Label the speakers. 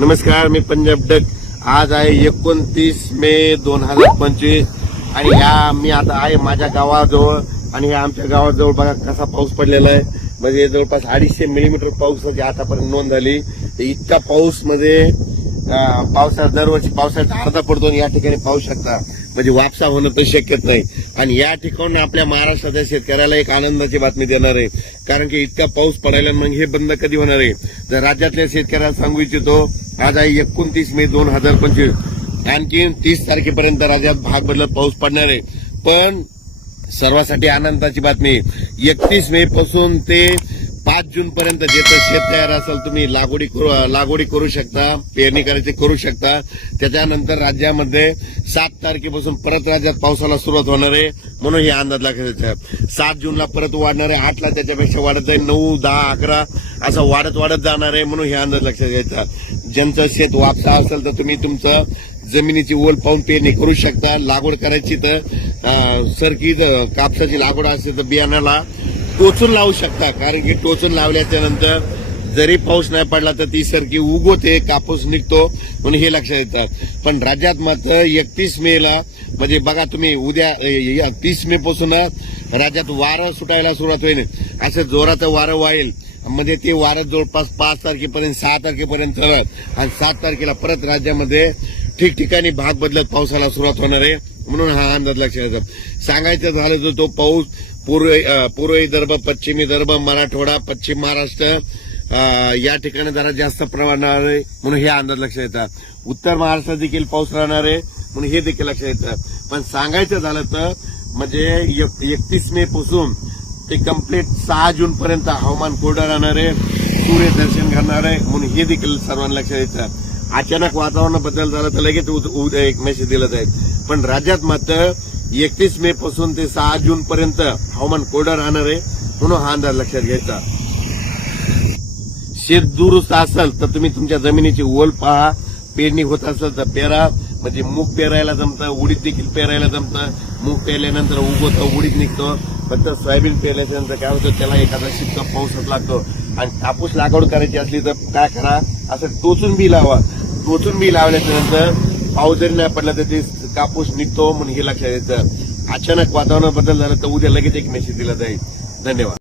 Speaker 1: नमस्कार मी पंजाब डक. आज आहे एकोणतीस मे दोन हजार पंचवीस. आणि ह्या मी आता आहे माझ्या गावाजवळ. आणि ह्या आमच्या गावाजवळ बघा कसा पाऊस पडलेला आहे. म्हणजे जवळपास अडीचशे मिलीमीटर पावसाची आतापर्यंत नोंद झाली. तर इतका पाऊस म्हणजे, मध्ये पावसाळ्यात दरवर्षी पावसाळ्यात अर्धा पडतो आणि या ठिकाणी पाहू शकता. म्हणजे वापसा होणं तर शक्यच नाही. आणि या ठिकाणी आपल्या महाराष्ट्राच्या शेतकऱ्याला एक आनंदाची बातमी देणार आहे. कारण की इतका पाऊस पडायला मग हे बंद कधी होणार आहे? तर राज्यातल्या शेतकऱ्याला सांगू इच्छितो आज आहे एकोणतीस मे दोन हजार पंचवीस. आणखी तीस तारखेपर्यंत राज्यात भाग बदलत पाऊस पडणार आहे. पण सर्वांसाठी आनंदाची बातमी एकतीस मे पासून ते पाच जून पर्यंत ज्याचं शेत तयार असेल तुम्ही लागवडी करू लागवडी करू शकता पेरणी करायची करू शकता. त्याच्यानंतर राज्यामध्ये सात तारखेपासून परत राज्यात पावसाला सुरुवात होणार आहे. म्हणून हे अंदाज लक्षात सात जूनला परत वाढणार आहे. आठला त्याच्यापेक्षा वाढत जाईल. नऊ दहा अकरा असं वाढत वाढत जाणार आहे. म्हणून हे अंदाज लक्षात घ्यायचा. ज्यांचं शेत वापसा असेल तर तुम्ही तुमचं जमिनीची ओल पाहून पेरणी करू शकता. लागवड करायची तर सरकी कापसाची लागवड असेल तर बियाण्याला टोचून लावू शकता. कारण की टोचून लावल्याच्या नंतर जरी पाऊस नाही पडला तर ती सरकी उगवते कापूस निघतो म्हणून हे लक्षात येतं. पण राज्यात मात्र एकतीस मेला म्हणजे बघा तुम्ही उद्या तीस मे पासून राज्यात वारं सुटायला सुरुवात होईल. असं जोराचं वारं वाईल म्हणजे ते वारं जवळपास पाच तारखेपर्यंत सहा तारखेपर्यंत चालत आणि सात तारखेला परत राज्यामध्ये ठिकठिकाणी भाग बदलत पावसाला सुरुवात होणार आहे. म्हणून हा अंदाज लक्षात येतो. सांगायचं झालं तर तो पाऊस पूर्व पूर्व विदर्भ पश्चिम विदर्भ मराठवाडा पश्चिम महाराष्ट्र या ठिकाणी जरा जास्त प्रमाणावर आहे. म्हणून हे अंदाज लक्षात येतात उत्तर महाराष्ट्रात देखील पाऊस राहणार आहे. म्हणून हे देखील लक्षात येतं. पण सांगायचं झालं तर म्हणजे एकतीस मे पासून ते कंप्लीट सहा जून पर्यंत हवामान कोरडं राहणार आहे सूर्य दर्शन करणार आहे म्हणून हे देखील सर्वांना लक्षात येतं. अचानक वातावरण बदल झाला तर लगेच उद्या एक मेसेज दिला जाईल. पण राज्यात मात्र एकतीस मे पासून ते सहा जून पर्यंत हवामान कोरडं राहणार आहे म्हणून हा अंदाज लक्षात घ्यायचा. शेत दुरुस्त असेल तर तुम्ही तुमच्या जमिनीची ओल पहा पेरणी होत असेल तर पेरा. म्हणजे मूग पेरायला जमतं उडीद देखील पेरायला जमतं. मूग पेरल्यानंतर उगवतं उडीद निघतो. फक्त सोयाबीन पेरल्याच्यानंतर काय होतं त्याला एखादा शिक्का पाऊसच लागतो. आणि कापूस लागवड करायची असली तर काय करा असं टोचून बी लावा. टोचून बी लावल्याच्या नंतर पाऊस जरी नाही पडला तर ते कापूस निघतो म्हणून हे लक्षात येतं. अचानक वातावरण बदल झालं तर उद्या लगेच एक मेसेज दिला जाईल. धन्यवाद.